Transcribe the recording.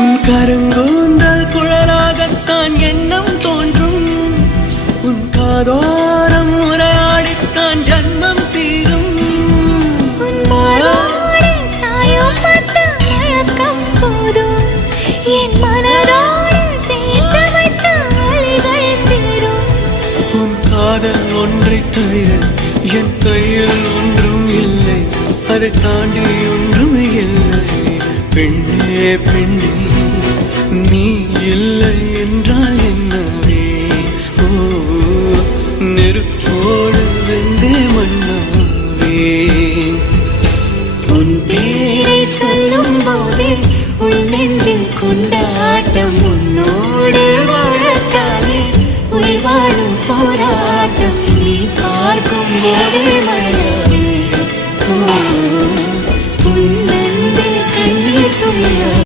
உன் கருங்கூந்தல் குழலாகத்தான் எண்ணம் தோன்றும். உன் காதோரம் உரையாடித்தான் ஜன்மம் தீரும். என் மனதோடு சேர்த்து வைத்த அலைகள் தீரும். உன் காதல் ஒன்றை தவிர என் கையில் ஒன்றும் இல்லை, அதை தாண்டி ஒன்றும் இல்லை. பெண்ணே பெண்ணே நீ இல்லை என்றால் என்னவே? ஓ நெருப்போடு வெந்தே மண்ணாவே. உன் பேரை சொல்லும் போதே உள் நெஞ்சில் கொண்டாட்டம். உன்னோடு வாழத்தானே உயிர் வாழும் போராட்டம். நீ பார்க்கும் போதே மழை